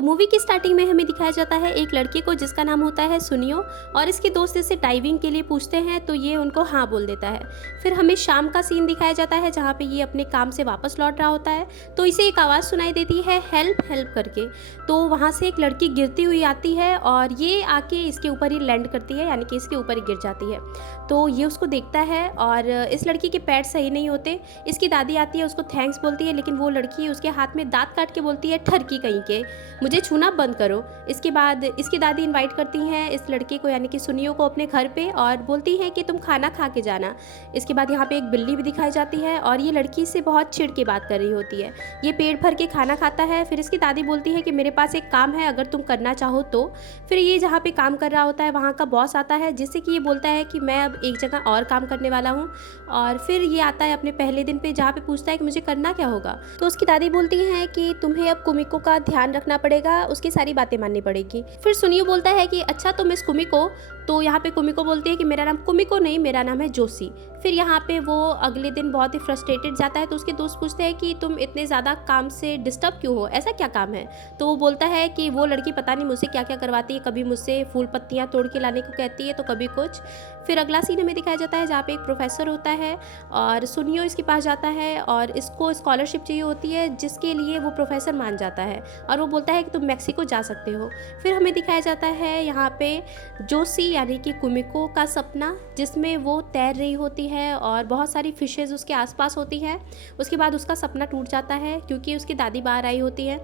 तो मूवी की स्टार्टिंग में हमें दिखाया जाता है एक लड़के को जिसका नाम होता है सुनियो, और इसके दोस्त इससे डाइविंग के लिए पूछते हैं तो ये उनको हाँ बोल देता है। फिर हमें शाम का सीन दिखाया जाता है जहाँ पे ये अपने काम से वापस लौट रहा होता है, तो इसे एक आवाज़ सुनाई देती है हेल्प हेल्प करके। तो वहाँ से एक लड़की गिरती हुई आती है और ये आके इसके ऊपर ही लैंड करती है, यानी कि इसके ऊपर ही गिर जाती है। तो ये उसको देखता है और इस लड़की के पैर सही नहीं होते। इसकी दादी आती है, उसको थैंक्स बोलती है, लेकिन वो लड़की उसके हाथ में दांत काट के बोलती है ठरकी कहीं के, मुझे छूना बंद करो। इसके बाद इसकी दादी इनवाइट करती हैं इस लड़के को, यानी कि सुनियो को, अपने घर पे, और बोलती हैं कि तुम खाना खा के जाना। इसके बाद यहाँ पे एक बिल्ली भी दिखाई जाती है और ये लड़की से बहुत चिढ़ के बात कर रही होती है। ये पेट भर के खाना खाता है। फिर इसकी दादी बोलती है कि मेरे पास एक काम है, अगर तुम करना चाहो तो। फिर ये जहाँ पे काम कर रहा होता है वहाँ का बॉस आता है, जिससे कि ये बोलता है कि मैं अब एक जगह और काम करने वाला हूँ। और फिर ये आता है अपने पहले दिन पे, जहाँ पे पूछता है कि मुझे करना क्या होगा। तो उसकी दादी बोलती हैं कि तुम्हें अब कुमिको का ध्यान रखना पड़ेगा, उसकी सारी बातें माननी पड़ेगी। फिर सुनियो बोलता है कि अच्छा तो मिस कुमिको, तो यहाँ पे कुमिको बोलती है कि मेरा नाम कुमिको नहीं, मेरा नाम है जोशी। फिर यहाँ पे वो अगले दिन बहुत ही फ्रस्ट्रेटेड जाता है, तो उसके दोस्त पूछते हैं कि तुम इतने ज़्यादा काम से डिस्टर्ब क्यों हो, ऐसा क्या काम है। तो वो बोलता है कि वो लड़की पता नहीं मुझसे क्या क्या करवाती है, कभी मुझसे फूल पत्तियाँ तोड़ के लाने को कहती है तो कभी कुछ। फिर अगला सीन हमें दिखाया जाता है जहाँ पे एक प्रोफेसर होता है और सुनियो इसके पास जाता है और इसको स्कॉलरशिप चाहिए होती है, जिसके लिए वो प्रोफेसर मान जाता है और वो बोलता है कि तुम मैक्सिको जा सकते हो। फिर हमें दिखाया जाता है यहाँ पे जोशी यानी कि कुमिको का सपना, जिसमें वो तैर रही होती है और बहुत सारी फिशेज़ उसके आसपास होती हैं। उसके बाद उसका सपना टूट जाता है क्योंकि उसकी दादी बाहर आई होती है।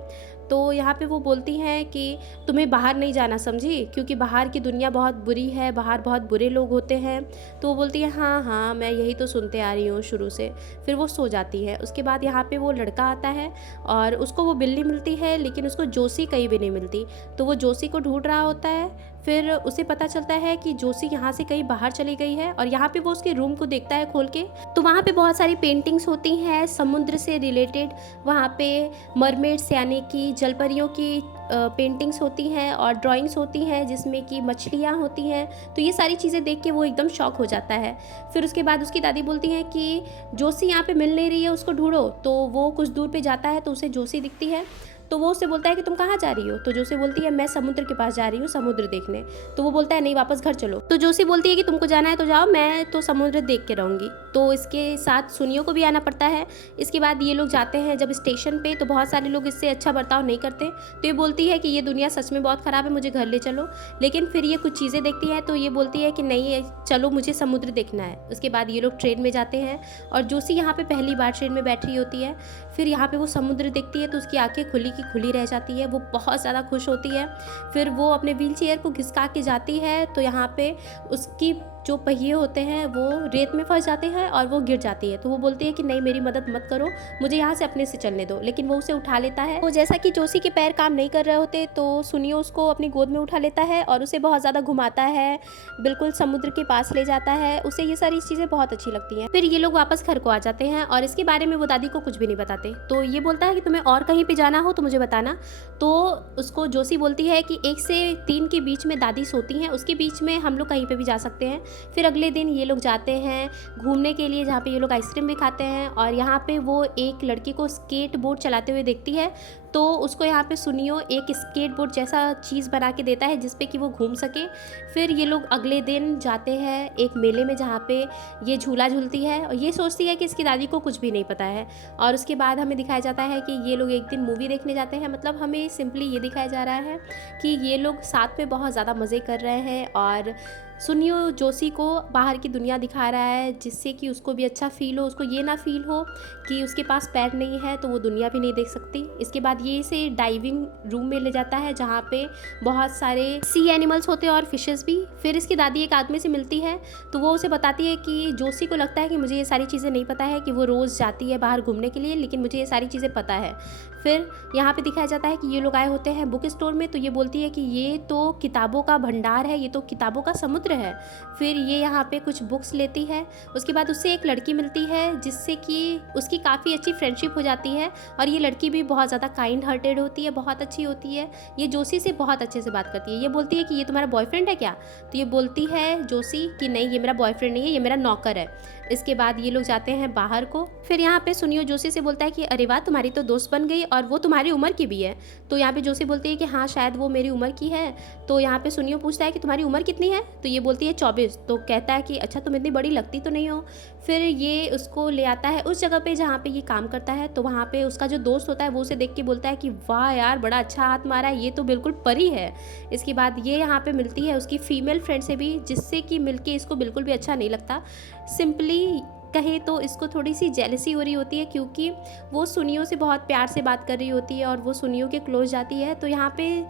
तो यहाँ पे वो बोलती हैं कि तुम्हें बाहर नहीं जाना, समझी, क्योंकि बाहर की दुनिया बहुत बुरी है, बाहर बहुत बुरे लोग होते हैं। तो वो बोलती है हाँ हाँ मैं यही तो सुनते आ रही हूँ शुरू से। फिर वो सो जाती है। उसके बाद यहाँ पे वो लड़का आता है और उसको वो बिल्ली मिलती है, लेकिन उसको जोशी कहीं भी नहीं मिलती। तो वो जोशी को ढूंढ रहा होता है। फिर उसे पता चलता है कि जोशी यहाँ से कहीं बाहर चली गई है और यहाँ पे वो उसके रूम को देखता है खोल के, तो वहाँ पे बहुत सारी पेंटिंग्स होती हैं समुद्र से रिलेटेड। वहाँ पे मरमेड्स यानी कि जलपरियों की पेंटिंग्स होती हैं और ड्राइंग्स होती हैं जिसमें कि मछलियाँ होती हैं। तो ये सारी चीज़ें देख के वो एकदम शॉक हो जाता है। फिर उसके बाद उसकी दादी बोलती है कि जोशी यहाँ पे मिल नहीं रही है, उसको ढूंढो। तो वो कुछ दूर पे जाता है तो उसे जोशी दिखती है। तो वो उससे बोलता है कि तुम कहाँ जा रही हो। तो जोशी बोलती है मैं समुद्र के पास जा रही हूँ समुद्र देखने। तो वो बोलता है नहीं वापस घर चलो। तो जोशी बोलती है कि तुमको जाना है तो जाओ, मैं तो समुद्र देख के रहूँगी। तो इसके साथ सुनियो को भी आना पड़ता है। इसके बाद ये लोग जाते हैं जब स्टेशन पे, तो बहुत सारे लोग इससे अच्छा बर्ताव नहीं करते। तो ये बोलती है कि ये दुनिया सच में बहुत ख़राब है, मुझे घर ले चलो। लेकिन फिर ये कुछ चीज़ें देखती है तो ये बोलती है कि नहीं चलो मुझे समुद्र देखना है। उसके बाद ये लोग ट्रेन में जाते हैं और जोशी यहाँ पे पहली बार ट्रेन में बैठ रही होती है। फिर यहाँ पे वो समुद्र देखती है तो उसकी आंखें खुली की खुली रह जाती है, वो बहुत ज़्यादा खुश होती है। फिर वो अपने व्हील चेयर को घिसका के जाती है तो यहाँ पे उसकी जो पहिए होते हैं वो रेत में फंस जाते हैं और वो गिर जाती है। तो वो बोलती है कि नहीं मेरी मदद मत करो, मुझे यहाँ से अपने से चलने दो। लेकिन वो उसे उठा लेता है। तो जैसा कि जोशी के पैर काम नहीं कर रहे होते तो सुनियो उसको अपनी गोद में उठा लेता है और उसे बहुत ज़्यादा घुमाता है, बिल्कुल समुद्र के पास ले जाता है। उसे ये सारी चीज़ें बहुत अच्छी लगती हैं। फिर ये लोग वापस घर को आ जाते हैं और इसके बारे में वो दादी को कुछ भी नहीं बताते। तो ये बोलता है कि तुम्हें और कहीं पर जाना हो तो मुझे बताना। तो उसको जोशी बोलती है कि 1 से 3 के बीच में दादी सोती हैं, उसके बीच में हम लोग कहीं पर भी जा सकते हैं। फिर अगले दिन ये लोग जाते हैं घूमने के लिए, जहाँ पे ये लोग आइसक्रीम भी खाते हैं और यहाँ पे वो एक लड़की को स्केट बोर्ड चलाते हुए देखती है। तो उसको यहाँ पे सुनियो एक स्केट बोर्ड जैसा चीज़ बना के देता है जिसपे कि वो घूम सके। फिर ये लोग अगले दिन जाते हैं एक मेले में जहाँ पे ये झूला झूलती है और ये सोचती है कि इसकी दादी को कुछ भी नहीं पता है। और उसके बाद हमें दिखाया जाता है कि ये लोग एक दिन मूवी देखने जाते हैं। मतलब हमें सिंपली ये दिखाया जा रहा है कि ये लोग साथ में बहुत ज़्यादा मज़े कर रहे हैं और सुनियो जोशी को बाहर की दुनिया दिखा रहा है, जिससे कि उसको भी अच्छा फील हो, उसको ये ना फील हो कि उसके पास पैर नहीं है तो वो दुनिया भी नहीं देख सकती। इसके बाद ये इसे डाइविंग रूम में ले जाता है जहाँ पे बहुत सारे सी एनिमल्स होते हैं और फिशेस भी। फिर इसकी दादी एक आदमी से मिलती है तो वो उसे बताती है कि जोशी को लगता है कि मुझे ये सारी चीज़ें नहीं पता है, कि वो रोज़ जाती है बाहर घूमने के लिए, लेकिन मुझे ये सारी चीज़ें पता है। फिर यहाँ पे दिखाया जाता है कि ये लोग आए होते हैं बुक स्टोर में। तो ये बोलती है कि ये तो किताबों का भंडार है, ये तो किताबों का समुद्र है। फिर ये यहाँ पे कुछ बुक्स लेती है। उसके बाद उससे एक लड़की मिलती है जिससे कि उसकी काफ़ी अच्छी फ्रेंडशिप हो जाती है और ये लड़की भी बहुत ज़्यादा काइंड हार्टेड होती है, बहुत अच्छी होती है। ये जोशी से बहुत अच्छे से बात करती है। ये बोलती है कि ये तुम्हारा बॉयफ्रेंड है क्या। तो ये बोलती है जोशी कि नहीं ये मेरा बॉयफ्रेंड नहीं है, ये मेरा नौकर है। इसके बाद ये लोग जाते हैं बाहर को। फिर यहाँ पे सुनियो जोशी से बोलता है कि अरे वाह, तुम्हारी तो दोस्त बन गई और वो तुम्हारी उम्र की भी है। तो यहाँ पे जोशी बोलती है कि हाँ शायद वो मेरी उम्र की है। तो यहाँ पे सुनियो पूछता है कि तुम्हारी उम्र कितनी है, तो ये बोलती है 24। तो कहता है कि अच्छा तुम इतनी बड़ी लगती तो नहीं हो। फिर ये उसको ले आता है उस जगह पे जहाँ पे ये काम करता है। तो वहाँ पे उसका जो दोस्त होता है वो उसे देख के बोलता है कि वाह यार, बड़ा अच्छा हाथ मारा है, ये तो बिल्कुल परी है। इसके बाद ये यहाँ पे मिलती है उसकी फीमेल फ्रेंड से भी, जिससे कि मिलके इसको बिल्कुल भी अच्छा नहीं लगता। सिंपली कहे तो इसको थोड़ी सी जेलसी हो रही होती है, क्योंकि वो सुनियो से बहुत प्यार से बात कर रही होती है और वो सुनियो के क्लोज जाती है। तो यहाँ पे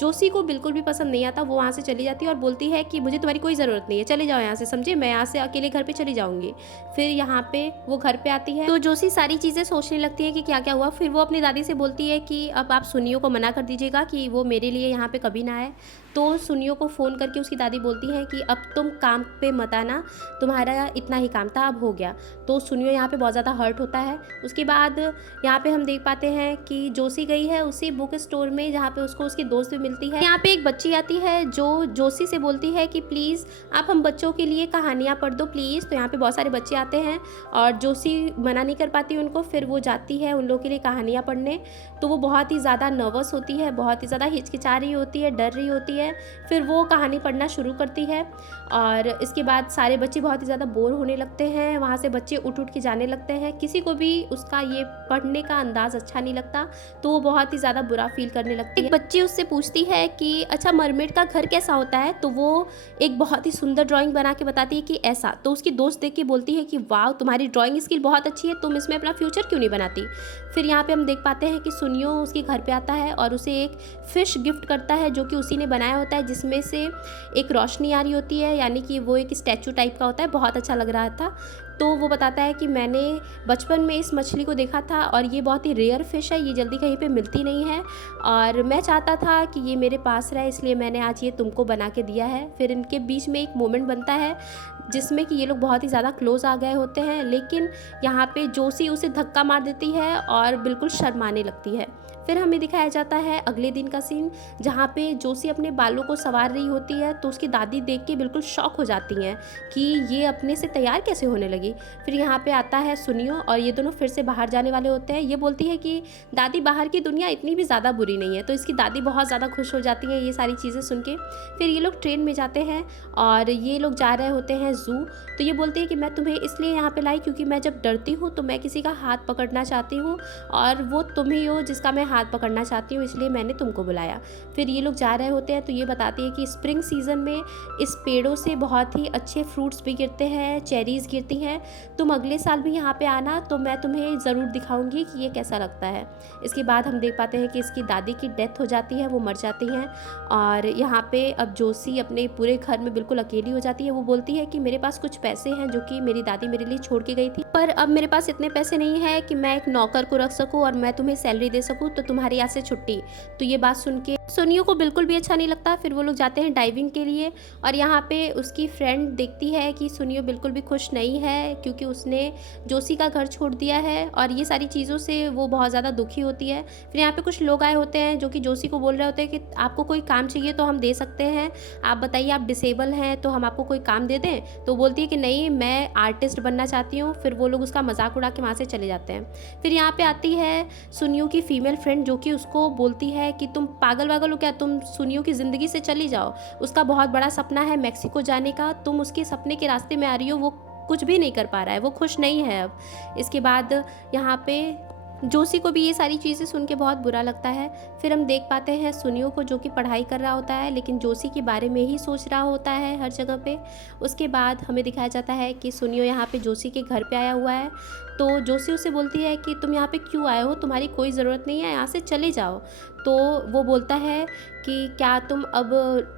जोशी को बिल्कुल भी पसंद नहीं आता, वो वहाँ से चली जाती है और बोलती है कि मुझे तुम्हारी कोई ज़रूरत नहीं है, चले जाओ यहाँ से, समझे, मैं यहाँ से अकेले घर पे चली जाऊँगी। फिर यहाँ पे वो घर पे आती है तो जोशी सारी चीज़ें सोचने लगती है कि क्या क्या हुआ। फिर वो अपनी दादी से बोलती है कि अब आप सुनियो को मना कर दीजिएगा कि वो मेरे लिए यहाँ पे कभी ना आए। तो सुनियो को फ़ोन करके उसकी दादी बोलती है कि अब तुम काम पे मत आना, तुम्हारा इतना ही काम था, अब हो गया। तो सुनियो यहाँ पे बहुत ज़्यादा हर्ट होता है। उसके बाद यहाँ पे हम देख पाते हैं कि जोशी गई है उसी बुक स्टोर में जहाँ पे उसको उसकी दोस्त भी मिलती है। यहाँ पे एक बच्ची आती है जो जोशी से बोलती है कि प्लीज़ आप हम बच्चों के लिए कहानियाँ पढ़ दो प्लीज़। तो यहाँ पे बहुत सारे बच्चे आते हैं और जोशी मना नहीं कर पाती उनको। फिर वो जाती है उन लोगों के लिए कहानियाँ पढ़ने। तो वो बहुत ही ज़्यादा नर्वस होती है, बहुत ही ज़्यादा हिचकिचा रही होती है, डर रही होती है। फिर वो कहानी पढ़ना शुरू करती है और इसके बाद सारे बच्चे बहुत ही ज़्यादा बोर होने लगते हैं। वहाँ से बच्चे उठ उठ के जाने लगते हैं, किसी को भी उसका ये पढ़ने का अंदाज़ अच्छा नहीं लगता। तो वो बहुत ही ज़्यादा बुरा फील करने लगती है। एक बच्ची उससे पूछती है कि अच्छा मरमेड का घर कैसा होता है। तो वो एक बहुत ही सुंदर ड्राइंग बना के बताती है कि ऐसा। तो उसकी दोस्त देख के बोलती है कि वाह, तुम्हारी ड्राइंग स्किल बहुत अच्छी है, तुम इसमें अपना फ्यूचर क्यों नहीं बनाती। फिर यहाँ पे हम देख पाते हैं कि सुनियो उसके घर पे आता है और उसे एक फ़िश गिफ्ट करता है जो कि उसी ने बनाया होता है, जिसमें से एक रोशनी आ रही होती है, यानी कि वो एक स्टैचू टाइप का होता है। बहुत अच्छा लग रहा था। तो वो बताता है कि मैंने बचपन में इस मछली को देखा था और ये बहुत ही रेयर फ़िश है, ये जल्दी कहीं पे मिलती नहीं है और मैं चाहता था कि ये मेरे पास रहे, इसलिए मैंने आज ये तुमको बना के दिया है। फिर इनके बीच में एक मोमेंट बनता है जिसमें कि ये लोग बहुत ही ज़्यादा क्लोज आ गए होते हैं, लेकिन यहाँ पे जोशी उसे धक्का मार देती है और बिल्कुल शर्माने लगती है। फिर हमें दिखाया जाता है अगले दिन का सीन, जहाँ पे जोशी अपने बालों को संवार रही होती है। तो उसकी दादी देख के बिल्कुल शॉक हो जाती हैं कि ये अपने से तैयार कैसे होने लगी। फिर यहाँ पे आता है सुनियो और ये दोनों फिर से बाहर जाने वाले होते हैं। ये बोलती है कि दादी, बाहर की दुनिया इतनी भी ज़्यादा बुरी नहीं है। तो इसकी दादी बहुत ज़्यादा खुश हो जाती है ये सारी चीज़ें सुन के। फिर ये लोग ट्रेन में जाते हैं और ये लोग जा रहे होते हैं ज़ू। तो ये बोलते हैं कि मैं तुम्हें इसलिए यहाँ पे लाई क्योंकि मैं जब डरती हूँ तो मैं किसी का हाथ पकड़ना चाहती हूँ और वो तुम ही हो जिसका मैं हाथ पकड़ना चाहती हूँ, इसलिए मैंने तुमको बुलाया। फिर ये लोग जा रहे होते हैं तो ये बताती है कि स्प्रिंग सीज़न में इस पेड़ों से बहुत ही अच्छे फ्रूट्स भी गिरते हैं, चेरीज़ गिरती हैं। तुम अगले साल भी यहाँ पे आना तो मैं तुम्हें ज़रूर दिखाऊंगी कि ये कैसा लगता है। इसके बाद हम देख पाते हैं कि इसकी दादी की डेथ हो जाती है, वो मर जाती हैं और यहाँ पे अब जोशी अपने पूरे घर में बिल्कुल अकेली हो जाती है। वो बोलती है कि मेरे पास कुछ पैसे हैं जो कि मेरी दादी मेरे लिए छोड़ के गई थी, पर अब मेरे पास इतने पैसे नहीं है कि मैं एक नौकर को रख सकूँ और मैं तुम्हें सैलरी दे सकूँ, तो तुम्हारी यहाँ से छुट्टी। तो ये बात सुन के सुनियो को बिल्कुल भी अच्छा नहीं लगता। फिर वो लोग जाते हैं डाइविंग के लिए और यहाँ पे उसकी फ्रेंड देखती है कि सुनियो बिल्कुल भी खुश नहीं है क्योंकि उसने जोशी का घर छोड़ दिया है और ये सारी चीज़ों से वो बहुत ज़्यादा दुखी होती है। फिर यहाँ पे कुछ लोग आए होते हैं जो कि जोशी को बोल रहे होते हैं कि आपको कोई काम चाहिए तो हम दे सकते हैं, आप बताइए आप डिसेबल हैं तो हम आपको कोई काम दे दें। तो बोलती है कि नहीं, मैं आर्टिस्ट बनना चाहती हूँ। फिर वो लोग उसका मजाक उड़ा के वहाँ से चले जाते हैं। फिर यहाँ पे आती है सुनियो की फीमेल फ्रेंड जो कि उसको बोलती है कि तुम पागल वागल हो क्या, तुम सुनियो की ज़िंदगी से चली जाओ, उसका बहुत बड़ा सपना है मैक्सिको जाने का, तुम उसके सपने के रास्ते में आ रही हो, वो कुछ भी नहीं कर पा रहा है, वो खुश नहीं है अब। इसके बाद यहाँ पे जोशी को भी ये सारी चीज़ें सुन के बहुत बुरा लगता है। फिर हम देख पाते हैं सुनियो को जो कि पढ़ाई कर रहा होता है लेकिन जोशी के बारे में ही सोच रहा होता है हर जगह पे। उसके बाद हमें दिखाया जाता है कि सुनियो यहाँ पे जोशी के घर पे आया हुआ है। तो जोशी उसे बोलती है कि तुम यहाँ पे क्यों आए हो, तुम्हारी कोई ज़रूरत नहीं है, यहाँ से चले जाओ। तो वो बोलता है कि क्या तुम अब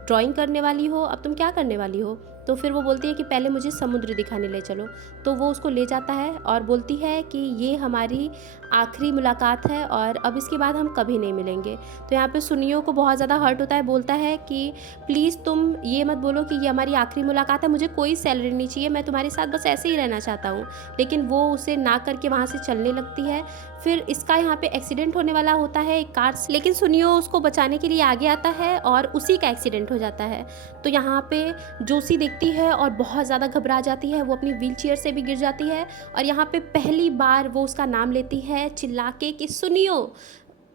ड्राइंग करने वाली हो, अब तुम क्या करने वाली हो। तो फिर वो बोलती है कि पहले मुझे समुद्र दिखाने ले चलो। तो वो उसको ले जाता है और बोलती है कि ये हमारी आखिरी मुलाकात है और अब इसके बाद हम कभी नहीं मिलेंगे। तो यहाँ पे सुनियो को बहुत ज़्यादा हर्ट होता है, बोलता है कि प्लीज़ तुम ये मत बोलो कि ये हमारी आखिरी मुलाकात है, मुझे कोई सैलरी नहीं चाहिए, मैं तुम्हारे साथ बस ऐसे ही रहना चाहता हूँ। लेकिन वो उसे ना करके वहाँ से चलने लगती है। फिर इसका यहाँ पे एक्सीडेंट होने वाला होता है एक कार से, लेकिन सुनियो उसको बचाने के लिए आगे आता है और उसी का एक्सीडेंट हो जाता है। तो यहाँ पे जोशी देखती है और बहुत ज़्यादा घबरा जाती है, वो अपनी व्हीलचेयर से भी गिर जाती है और यहाँ पे पहली बार वो उसका नाम लेती है चिल्ला के कि सुनियो।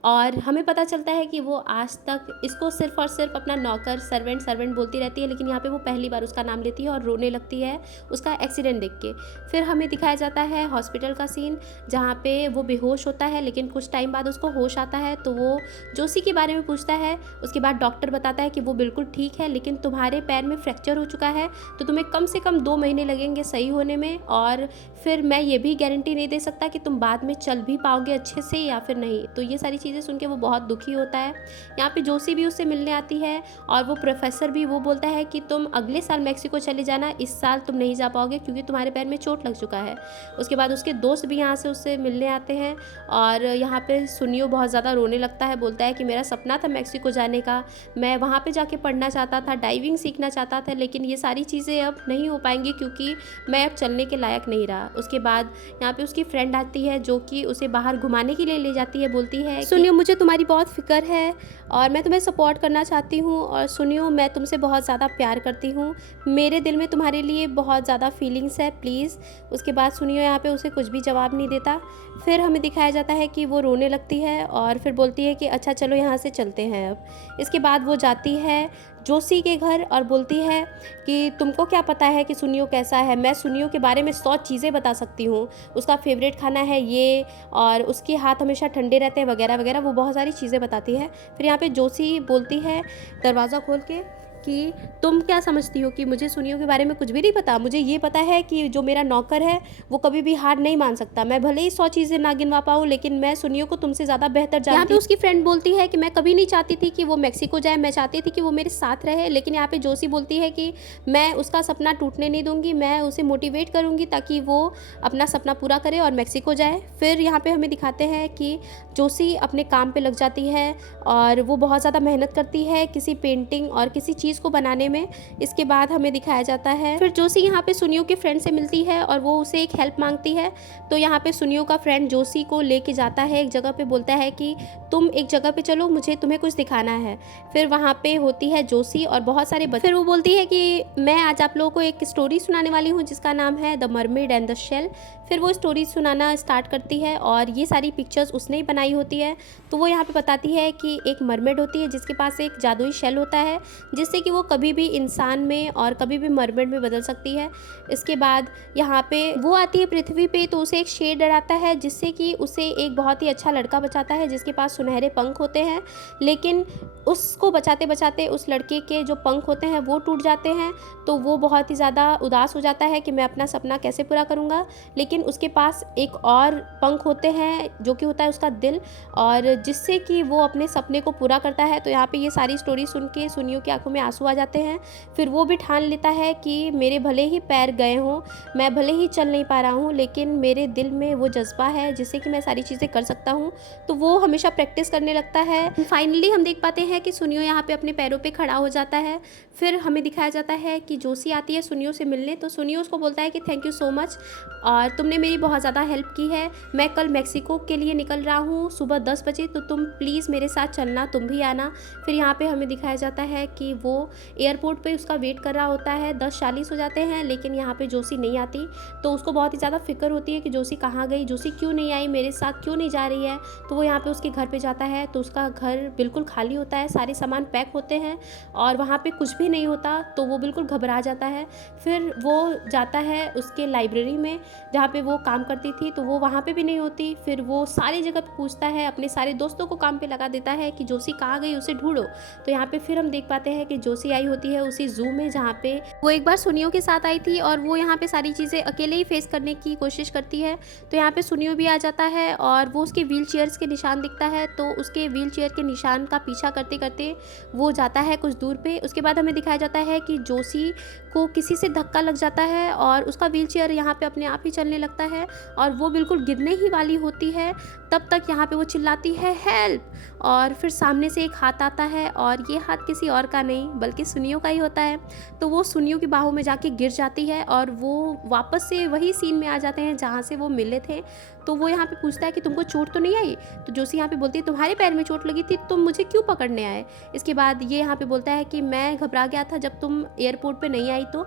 और हमें पता चलता है कि वो आज तक इसको सिर्फ़ और सिर्फ अपना नौकर सर्वेंट सर्वेंट बोलती रहती है, लेकिन यहाँ पे वो पहली बार उसका नाम लेती है और रोने लगती है उसका एक्सीडेंट देख के। फिर हमें दिखाया जाता है हॉस्पिटल का सीन, जहाँ पे वो बेहोश होता है, लेकिन कुछ टाइम बाद उसको होश आता है। तो वो जोशी के बारे में पूछता है। उसके बाद डॉक्टर बताता है कि वो बिल्कुल ठीक है, लेकिन तुम्हारे पैर में फ्रैक्चर हो चुका है, तो तुम्हें कम से कम 2 महीने लगेंगे सही होने में, और फिर मैं ये भी गारंटी नहीं दे सकता कि तुम बाद में चल भी पाओगे अच्छे से या फिर नहीं। तो ये सारी चीज़ें सुन के वो बहुत दुखी होता है। यहाँ पे जोशी भी उससे मिलने आती है और वो प्रोफेसर भी वो बोलता है कि तुम अगले साल मेक्सिको चले जाना, इस साल तुम नहीं जा पाओगे क्योंकि तुम्हारे पैर में चोट लग चुका है। उसके बाद उसके दोस्त भी यहाँ से उससे मिलने आते हैं और यहाँ पे सुनियो बहुत ज़्यादा रोने लगता है, बोलता है कि मेरा सपना था मेक्सिको जाने का, मैं वहाँ पर जाके पढ़ना चाहता था, डाइविंग सीखना चाहता था, लेकिन ये सारी चीज़ें अब नहीं हो पाएंगी क्योंकि मैं अब चलने के लायक नहीं रहा। उसके बाद यहाँ पे उसकी फ्रेंड आती है जो कि उसे बाहर घुमाने के लिए ले जाती है, बोलती है सुनियो मुझे तुम्हारी बहुत फ़िक्र है और मैं तुम्हें सपोर्ट करना चाहती हूँ, और सुनियो मैं तुमसे बहुत ज़्यादा प्यार करती हूँ, मेरे दिल में तुम्हारे लिए बहुत ज़्यादा फीलिंग्स है, प्लीज़। उसके बाद सुनियो यहाँ पे उसे कुछ भी जवाब नहीं देता। फिर हमें दिखाया जाता है कि वो रोने लगती है और फिर बोलती है कि अच्छा चलो यहाँ से चलते हैं अब। इसके बाद वो जाती है जोशी के घर और बोलती है कि तुमको क्या पता है कि सुनियो कैसा है, मैं सुनियो के बारे में 100 चीज़ें बता सकती हूँ, उसका फेवरेट खाना है ये और उसके हाथ हमेशा ठंडे रहते हैं वगैरह वगैरह, वो बहुत सारी चीज़ें बताती है। फिर यहाँ पे जोशी बोलती है दरवाज़ा खोल के कि तुम क्या समझती हो कि मुझे सुनियो के बारे में कुछ भी नहीं पता, मुझे ये पता है कि जो मेरा नौकर है वो कभी भी हार नहीं मान सकता, मैं भले ही 100 चीज़ें ना गिनवा पाऊँ लेकिन मैं सुनियो को तुमसे ज़्यादा बेहतर जानती हूँ। यहाँ पे उसकी फ्रेंड बोलती है कि मैं कभी नहीं चाहती थी कि वो मेक्सिको जाए, मैं चाहती थी कि वो मेरे साथ रहे, लेकिन यहाँ पे जोशी बोलती है कि मैं उसका सपना टूटने नहीं दूंगी, मैं उसे मोटिवेट करूँगी ताकि वो अपना सपना पूरा करे और मेक्सिको जाए। फिर यहाँ पे हमें दिखाते हैं कि जोशी अपने काम पे लग जाती है और वो बहुत ज़्यादा मेहनत करती है किसी पेंटिंग और किसी चीज़ को बनाने में। इसके बाद हमें दिखाया जाता है फिर जोशी यहाँ पे सुनियो के फ्रेंड से मिलती है और वो उसे एक हेल्प मांगती है। तो यहाँ पे सुनियो का फ्रेंड जोशी को लेके जाता है एक जगह पे, बोलता है कि तुम एक जगह पे चलो, मुझे तुम्हें कुछ दिखाना है। फिर वहाँ पे होती है जोशी और बहुत सारे बच्चे। फिर वो बोलती है कि मैं आज आप लोगों को एक स्टोरी सुनाने वाली हूँ जिसका नाम है the mermaid and the shell. फिर वो स्टोरी सुनाना स्टार्ट करती है और ये सारी पिक्चर्स उसने ही बनाई होती है। तो वो यहाँ पे बताती है कि एक मरमेड होती है जिसके पास एक जादुई शेल होता है जिससे कि वो कभी भी इंसान में और कभी भी मरमेड में बदल सकती है। इसके बाद यहाँ पे वो आती है पृथ्वी पे, तो उसे एक शेर डराता है जिससे कि उसे एक बहुत ही अच्छा लड़का बचाता है जिसके पास सुनहरे पंख होते हैं, लेकिन उसको बचाते बचाते उस लड़के के जो पंख होते हैं वो टूट जाते हैं। तो वो बहुत ही ज़्यादा उदास हो जाता है कि मैं अपना सपना कैसे पूरा करूँगा, लेकिन उसके पास एक और पंख होते हैं जो कि होता है उसका दिल, और जिससे कि वो अपने सपने को पूरा करता है। तो यहाँ पे ये सारी स्टोरी सुन के सुनियो की आंखों में आंसू आ जाते हैं। फिर वो भी ठान लेता है कि मेरे भले ही पैर गए हों, मैं भले ही चल नहीं पा रहा हूँ, लेकिन मेरे दिल में वो जज्बा है जिससे कि मैं सारी चीज़ें कर सकता हूँ। तो वो हमेशा प्रैक्टिस करने लगता है। फाइनली हम देख पाते हैं कि सुनियो यहाँ पे अपने पैरों पे खड़ा हो जाता है। फिर हमें दिखाया जाता है कि जोशी आती है सुनियो से मिलने। तो सुनियो उसको बोलता है कि थैंक यू सो मच और तुमने मेरी बहुत ज़्यादा हेल्प की है, मैं कल मेक्सिको के लिए निकल रहा हूँ सुबह 10 बजे, तो तुम प्लीज़ मेरे साथ चलना, तुम भी आना। फिर यहाँ पे हमें दिखाया जाता है कि वो एयरपोर्ट पे उसका वेट कर रहा होता है। 10:40 हो जाते हैं लेकिन यहाँ पे जोशी नहीं आती। तो उसको बहुत ही ज़्यादा फिक्र होती है कि जोशी कहाँ गई, जोशी क्यों नहीं आई, मेरे साथ क्यों नहीं जा रही है। तो वो यहाँ पे उसके घर पे जाता है तो उसका घर बिल्कुल खाली होता है, सारे सामान पैक होते हैं और वहाँ पे कुछ भी नहीं होता। तो वो बिल्कुल घबरा जाता है। फिर वो जाता है उसके लाइब्रेरी में जहाँ पे वो काम करती थी, तो वो वहाँ पे भी नहीं होती। फिर वो सारी जगह पे पूछता है, अपने सारे दोस्तों को काम पे लगा देता है कि जोशी कहाँ गई, उसे ढूंढो। तो यहाँ पे फिर हम देख पाते हैं कि जोशी आई होती है उसी जू में जहाँ पे वो एक बार सुनियो के साथ आई थी और वो यहाँ पे सारी चीज़ें अकेले ही फेस करने की कोशिश करती है। तो यहाँ पे सुनियो भी आ जाता है और वो उसके व्हील चेयर्स के निशान दिखता है, तो उसके व्हील चेयर के निशान का पीछा करते करते करते वो जाता है कुछ दूर पे। उसके बाद हमें दिखाया जाता है कि जोशी को किसी से धक्का लग जाता है और उसका व्हीलचेयर यहाँ पे अपने आप ही चलने लगता है और वो बिल्कुल गिरने ही वाली होती है। तब तक यहाँ पे वो चिल्लाती है हेल्प, और फिर सामने से एक हाथ आता है और ये हाथ किसी और का नहीं बल्कि सुनियो का ही होता है। तो वो सुनियो की बाहों में जाके गिर जाती है और वो वापस से वही सीन में आ जाते हैं जहाँ से वो मिले थे। तो वो यहाँ पे पूछता है कि तुमको चोट तो नहीं आई? तो जोशी यहाँ पे बोलती है तुम्हारे पैर में चोट लगी थी, तुम मुझे क्यों पकड़ने आए? इसके बाद ये यहाँ पे बोलता है कि मैं घबरा गया था जब तुम एयरपोर्ट पे नहीं आई तो।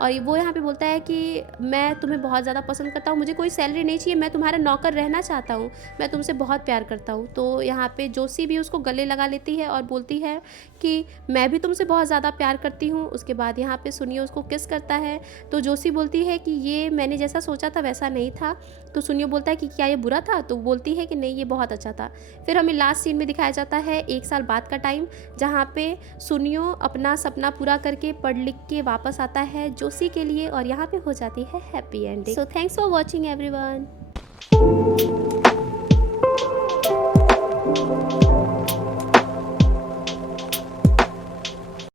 और वो यहाँ पे बोलता है कि मैं तुम्हें बहुत ज़्यादा पसंद करता हूँ, मुझे कोई सैलरी नहीं चाहिए, मैं तुम्हारा नौकर रहना चाहता हूँ, मैं तुमसे बहुत प्यार करता हूँ। तो यहाँ पे जोशी भी उसको गले लगा लेती है और बोलती है कि मैं भी तुमसे बहुत ज़्यादा प्यार करती हूँ। उसके बाद यहाँ पे सुनियो उसको किस करता है। तो जोशी बोलती है कि ये मैंने जैसा सोचा था वैसा नहीं था। तो सुनियो बोलता है कि क्या ये बुरा था? तो बोलती है कि नहीं, ये बहुत अच्छा था। फिर हमें लास्ट सीन में दिखाया जाता है 1 साल बाद का टाइम, जहाँ पे सुनियो अपना सपना पूरा करके पढ़ लिख के वापस आता है जोशी के लिए और यहाँ पे हो जाती है happy ending. So thanks for watching everyone.